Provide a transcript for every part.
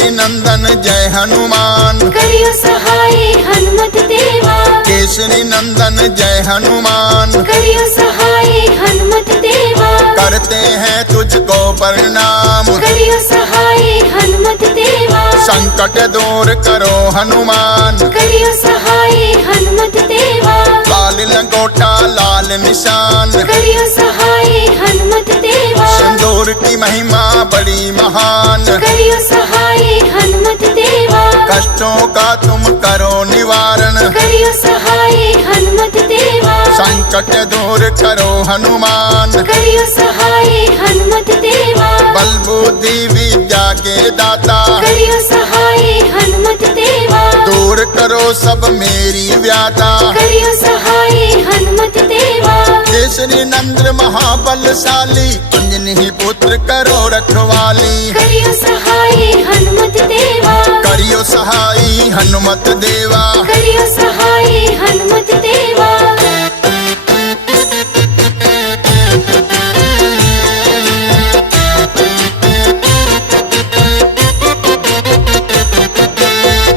केसरी नंदन जय हनुमान, करियो सहाय हनुमत देवा। केसरी नंदन जय हनुमान, करियो सहाय हनुमत देवा। करते हैं तुझको प्रणाम, करियो सहाय हनुमत देवा। संकट दूर करो हनुमान, करियो सहाय हनुमत देवा। लाल लंगोटा लाल निशान, करियो सहाय हनुमत देवा। सिंदूर की महिमा बड़ी महान, करियो सहाय हनुमत देवा। कष्टों का तुम करो निवारण, करियो सहाय हनुमत देवा। संकट दूर करो हनुमान, करियो सहाय हनुमत देवा। बल बुद्धि विद्या के दाता, करियो सहाय हनुमत देवा। दूर करो सब मेरी व्याधा, करियो सहाय हनुमत देवा। केसरी नंदन महाबलशाली, अंजनी पुत्र करो रखवाली, करियो सहाय हनुमत देवा। करियो सहाय हनुमत देवा। करियो सहाय हनुमत देवा।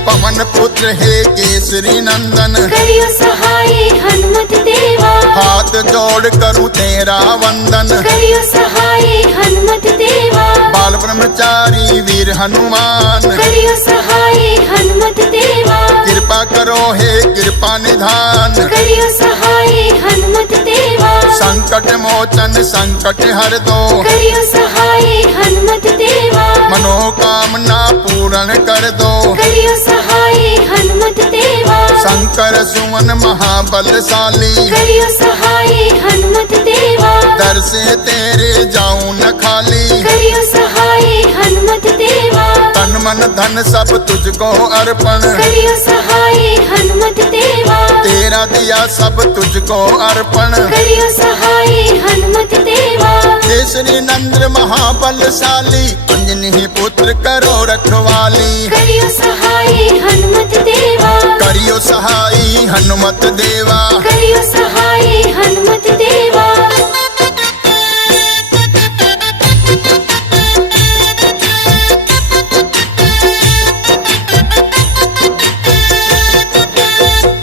पवन पुत्र है केसरी नंदन, करियो सहाय हनुमत देवा। हाथ जोड़ करूं तेरा वंदन, करियो सहाय हनुमत देवा। बाल ब्रह्मचारी वीर हनुमान, करियो सहाय हनुमत देवा। कृपा करो हे कृपा निधान, करियो सहाय हनुमत देवा। संकट मोचन संकट हर दो, करियो सहाय हनुमत देवा। मनोकामना पूर्ण कर दो, करियो सहाय हनुमत देवा। शंकर सुमन महाबलशाली, करियो सहाय हनुमत देवा। दर से तेरे जाऊं न खाली, करियो सहाय हनुमत देवा। तन मन धन सब तुझको अर्पण, करियो सहाय हनुमत देवा। तेरा दिया सब तुझको अर्पण, करियो सहाय हनुमत देवा। केसरी नंदन महाबलशाली, अंजनी पुत्र करो रखवाली, करियो सहाय हनुमत देवा। करियो सहाय हनुमत देवा। करियो सहाय हनुमत देवा।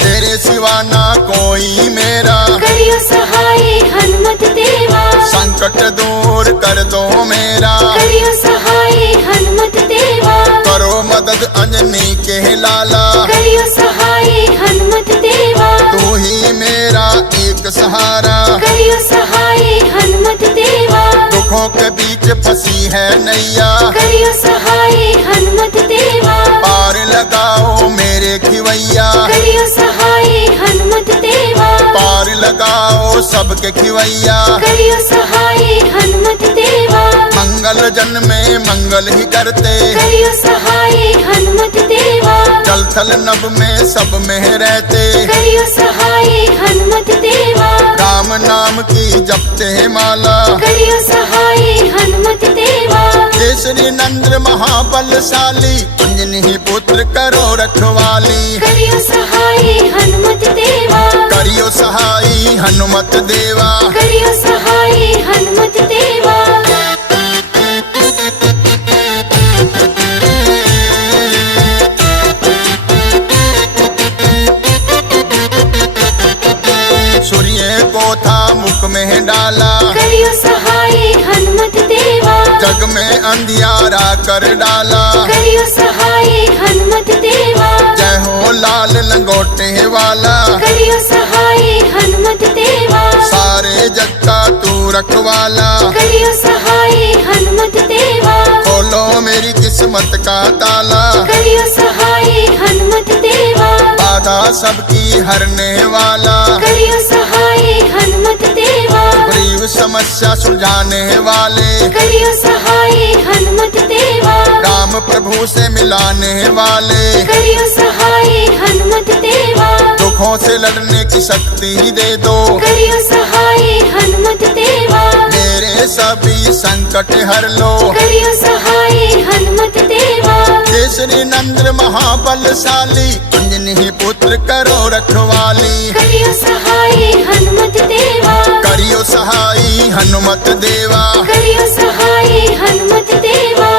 तेरे सिवा ना कोई मेरा, करियो सहाय हनुमत देवा। संकट दूर कर दो मेरा, करियो सहाय हनुमत देवा। करो मदद अंजनी के लाला, करियो सहाय हनुमत देवा। तू ही मेरा एक सहारा, करियो सहाय हनुमत देवा। दुखों के बीच फंसी है नैया, करियो सहाय हनुमत देवा। पार लगाओ मेरे खिवैया, करियो सहाय हनुमत देवा। पार लगाओ सबके खिवैया, करियो सहाय हनुमत देवा। मंगल जन में मंगल ही करते, करियो सहाय हनुमत देवा। जल थल नभ में सब में रहते, करियो सहाय हनुमत देवा। राम नाम की जपते हैं माला, करियो सहाय हनुमत देवा। केसरी नंदन महाबलशाली, अंजनी पुत्र करो रखवाली, करियो सहाय हनुमत देवा। करियो सहाय हनुमत देवा। करियो सहाय हनुमत देवा। सूर्य को था मुख में डाला, करियो सहाय हनुमत देवा। जग में अंधियारा कर डाला, करियो सहाय हनुमत देवा। जय हो लाल लंगोटे वाला, करियो सहाय हनुमत देवा। सारे जग का तू रखवाला, करियो सहाय हनुमत देवा। खोलो मेरी किस्मत का ताला, करियो सहाय हनुमत देवा। बाधा सबकी हरने वाला, करियो सहाय हनुमत देवा। गरीब समस्या सुलझाने वाले, करियो सहाय हनुमत देवा। राम प्रभु से मिलाने वाले, करियो सहाय हनुमत देवा। दुखों से लड़ने की शक्ति दे दो, करियो सहाय हनुमत देवा। मेरे सभी संकट हर लो, करियो सहाय हनुमत देवा। केसरी नंदन महाबलशाली, अंजनी पुत्र करो रखवाली, करियो सहाय हनुमत देवा। करियो सहाय हनुमत देवा। करियो सहाय हनुमत देवा।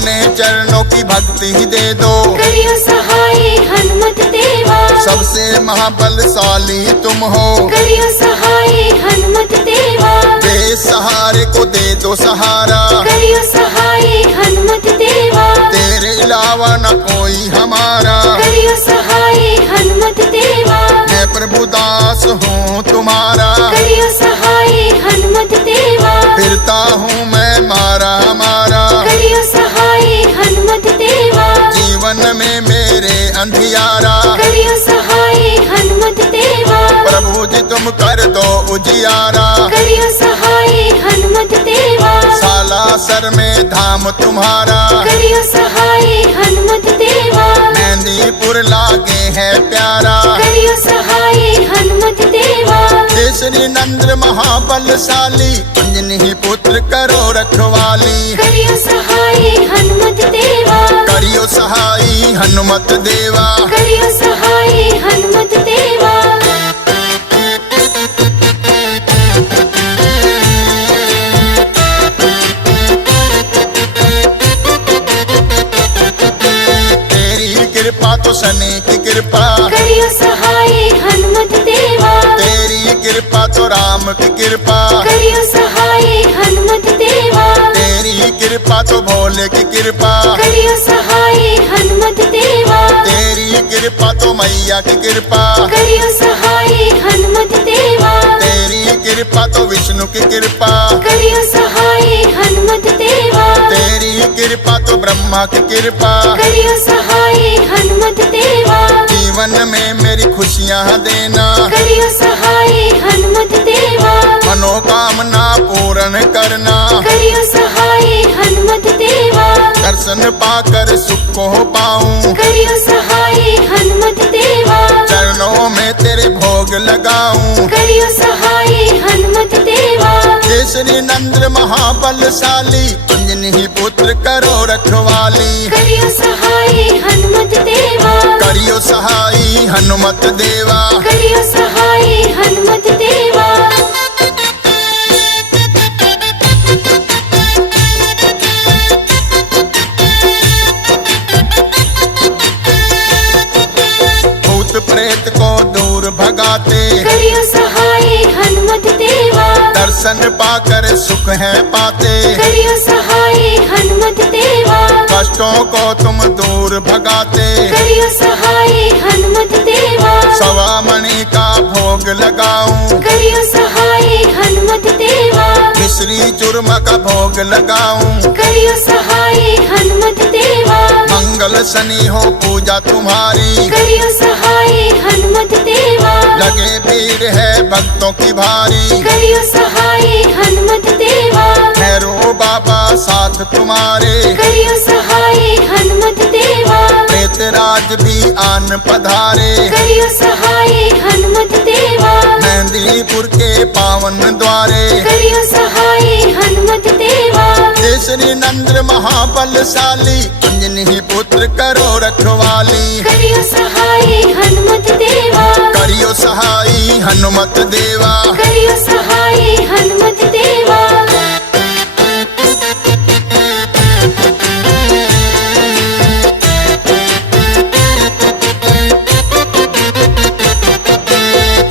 अपने चरणों की भक्ति दे दो। करियो सहाय हनुमत देवा, सबसे महाबलशाली तुम हो। करियो सहाय हनुमत देवा, बेसहारे को दे दो सहारा। करियो सहाय हनुमत देवा, तेरे अलावा न कोई हमारा। करियो सहाय हनुमत देवा, मैं प्रभु दास हूँ तुम्हारा। करियो सहाय हनुमत देवा, फिरता हूँ मैं मारा मारा। करियो सहाय हनुमत देवा, जीवन में मेरे अंधियारा। करियो सहाय हनुमत देवा, प्रभु जी तुम कर दो उजियारा। करियो सहाय हनुमत देवा, सालासर में धाम तुम्हारा। करियो सहाय हनुमत देवा, मेहंदीपुर लागे है प्यारा। करियो सहाय हनुमत देवा, केसरी नंद्र महाबलशाली, अंजनी पुत्र करो रखवाली। करियो सहाय हनुमत देवा, करियो सहाई हनुमत देवा। करियो सहाय हनुमत देवा। तेरी कृपा तो शनि की कृपा। करियो सहाय हनुमत देवा, तेरी कृपा तो राम की कृपा। करियो सहाय हनुमत देवा, तेरी कृपा तो भोले की कृपा। करियो सहाय हनुमत देवा, तेरी कृपा तो मैया की कृपा। करियो सहाय हनुमत देवा, तेरी कृपा तो विष्णु की कृपा। करियो सहाय हनुमत देवा, तेरी कृपा तो ब्रह्मा की कृपा। करियो सहाय हनुमत देवा, जीवन में मेरी खुशियाँ देना। करियो सहाय हनुमत देवा, मनोकामना पूर्ण करना। करियो सहाय हनुमत देवा, दर्शन पाकर सुख को पाऊं। करियो सहाय हनुमत देवा, चरणों में तेरे भोग लगाऊं। करियो सहाय हनुमत देवा, केसरी नंद्र महाबलशाली, अंजनी पुत्र करो रखवाली। करियो सहाय हनुमत देवा, करियो सहाई हनुमत देवा। करियो सहाय हनुमत देवा। भूत प्रेत को दूर भगाते, करियो सहाय हनुमत देवा, दर्शन पाकर सुख है पाते। करियो सहाय हनुमत देवा, कष्टों को तुम दूर भगाते। करियो सहाय हनुमत देवा, सवा मणि का भोग लगाऊं। करियो सहाय हनुमत देवा, मिश्री चूरमा का भोग लगाऊं। करियो सहाय हनुमत देवा, मंगल शनि हो पूजा तुम्हारी। करियो सहाय हनुमत देवा, लगे भीड़ है भक्तों की भारी। करियो सहाय हनुमत देवा, भैरो बाबा साथ तुम्हारे। करियो सहाय हनुमत देवा, प्रेतराज भी आन पधारे। करियो सहाय हनुमत देवा, मेहंदीपुर के पावन द्वारे। करियो सहाय हनुमत देवा, केसरी नंद्र महाबलशाली, अंजनी पुत्र करो रखवाली। करियो सहाय हनुमत देवा, करियो सहाई हनुमत देवा। करियो सहाय हनुमत देवा।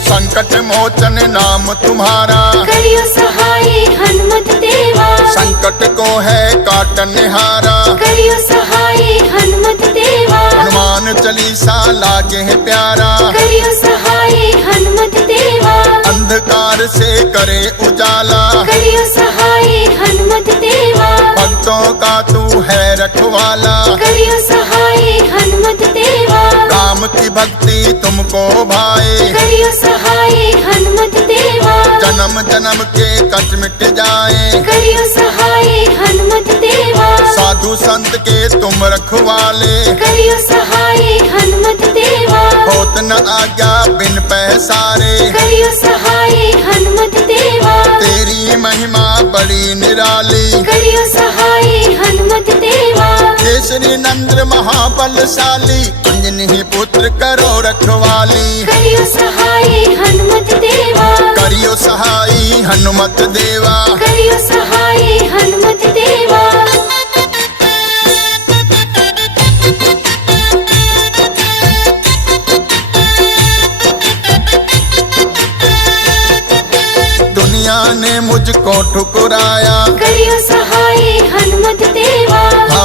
संकट मोचन नाम तुम्हारा। करियो सहाय हनुमत देवा, संकट को है काटनहारा। करियो सहाय हनुमत देवा, हनुमान चालीसा लागे है प्यारा। करियो सहाय हनुमत देवा, अंधकार से करे उजाला। करियो सहाय हनुमत देवा, भक्तों का तू है रखवाला। करियो सहाय हनुमत देवा, राम की भक्ति तुमको भाए। करियो सहाय हनुमत देवा, जन्म जन्म के कष्ट मिट जाए। करियो सहाय हनुमत देवा, साधु संत के तुम रखवाले। करियो सहाय हनुमत देवा, होत न आज्ञा बिन पैसारे। करियो सहाय हनुमत देवा, तेरी महिमा बड़ी निराली। करियो सहाय हनुमत देवा, केसरी नंद्र महाबलशाली, अंजनी पुत्र करो रखवाली। करियो सहाय हनुमत देवा, करियो सहाई हनुमत देवा। करियो सहाय हनुमत देवा।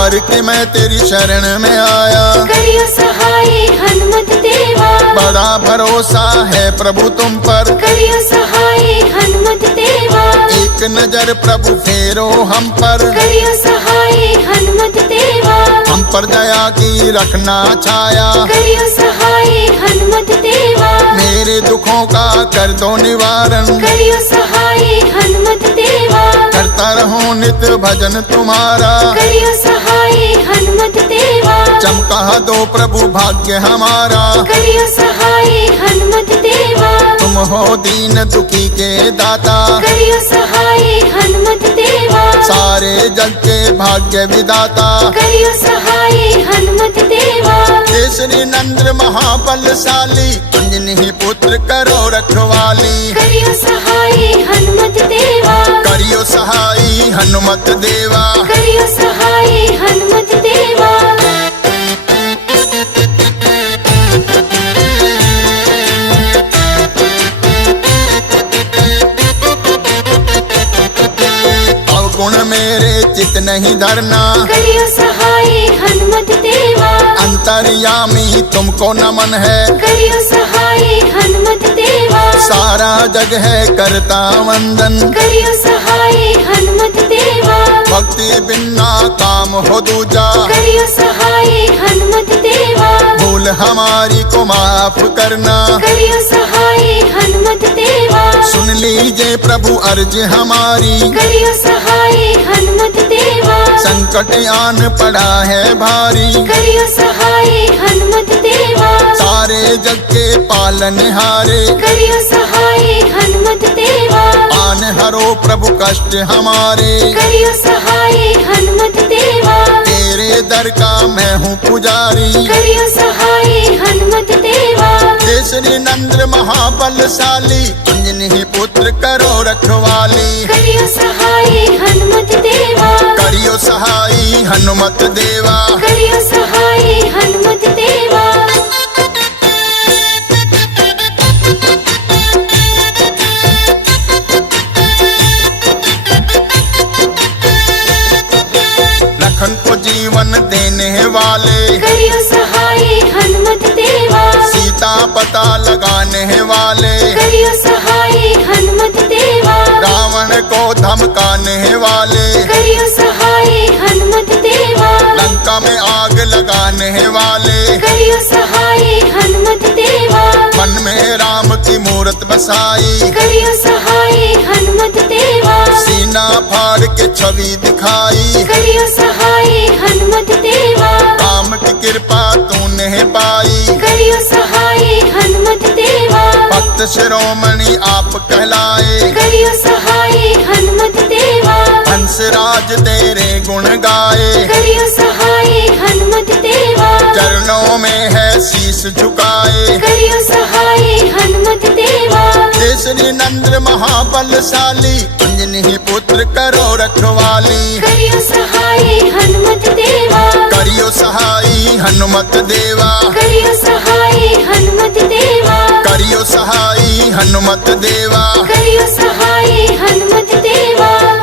हार के मैं तेरी शरण में आया। करियो सहाय हनुमत देवा। बड़ा भरोसा है प्रभु तुम पर, करियो सहाय हनुमत देवा। एक नजर प्रभु फेरो हम पर, करियो सहाय हनुमत देवा। हम पर दया की रखना छाया। करियो सहाय हनुमत देवा। मेरे दुखों का कर दो निवारण, करियो सहाय हनुमत देवा। करता रहूं नित भजन तुम्हारा। करियो सहाय हनुमत देवा। चमका दो प्रभु भाग्य हमारा। करियो सहाय हनुमत देवा। तुम हो दीन दुखी के दाता, करियो सहाय हनुमत देवा। सारे जग के भाग्य विदाता। करियो सहाय हनुमत देवा। केसरी नंद्र महाबलशाली, अंजनी पुत्र करो रखवाली। करियो सहाय हनुमत देवा। करियो सहाय हनुमत देवा। करियो सहाय हनुमत देवा। अवगुण मेरे चित नहीं धरना, करियो सहाय हनुमत देवा। अंतर्यामी तुमको नमन है, करियो सहाय हनुमत देवा। सारा जग है करता वंदन। करियो सहाय हनुमत देवा। भक्ति बिना काम हो दूजा, करियो सहाय हनुमत देवा। भूल हमारी को माफ करना। करियो सहाय हनुमत देवा। सुन लीजिए प्रभु अर्ज हमारी, करियो सहाय हनुमत देवा। संकट आन पड़ा है भारी। करियो सहाय हनुमत देवा। सारे जग के पालनहारे, करियो सहाय हनुमत देवा। आन हरो प्रभु कष्ट हमारे। करियो सहाय हनुमत देवा। तेरे दर का मैं हूँ पुजारी। करियो सहाय हनुमत देवा। केसरी नंद्र महाबलशाली, अंजनी पुत्र करो रखवाली। करियो सहाय हनुमत देवा। करियो सहाय हनुमत देवा। करियो सहाय हनुमत देवा। लखन को जीवन देने वाले, करियो सहाय हनुमत देवा। सीता पता लगाने वाले, करियो सहाय हनुमत देवा। रावण को धमकाने वाले, करियो सहाय हनुमत देवा। लंका में आग लगाने वाले, करियो सहाय हनुमत देवा। मन में राम की मूरत बसाई। करियो सहाय हनुमत देवा। सीना फाड़ के छवि दिखाई, करियो सहाय हनुमत देवा। राम की कृपा तूने पाई। करियो सहाय हनुमत देवा। भक्त शिरोमणि आप कहलाए, करियो सहाय हनुमत देवा। हंसराज तेरे गुण गाए। करियो सहाय हनुमत देवा। चरणों में है शीश झुकाए। करियो सहाय हनुमत देवा। केसरी नंद्र महाबलशाली, अंजनी पुत्र करो रखवाली। करियो सहाय हनुमत देवा। करियो सहाय हनुमत देवा। करियो सहाय हनुमत देवा। करियो सहाय हनुमत देवा। करियो सहाय हनुमत देवा।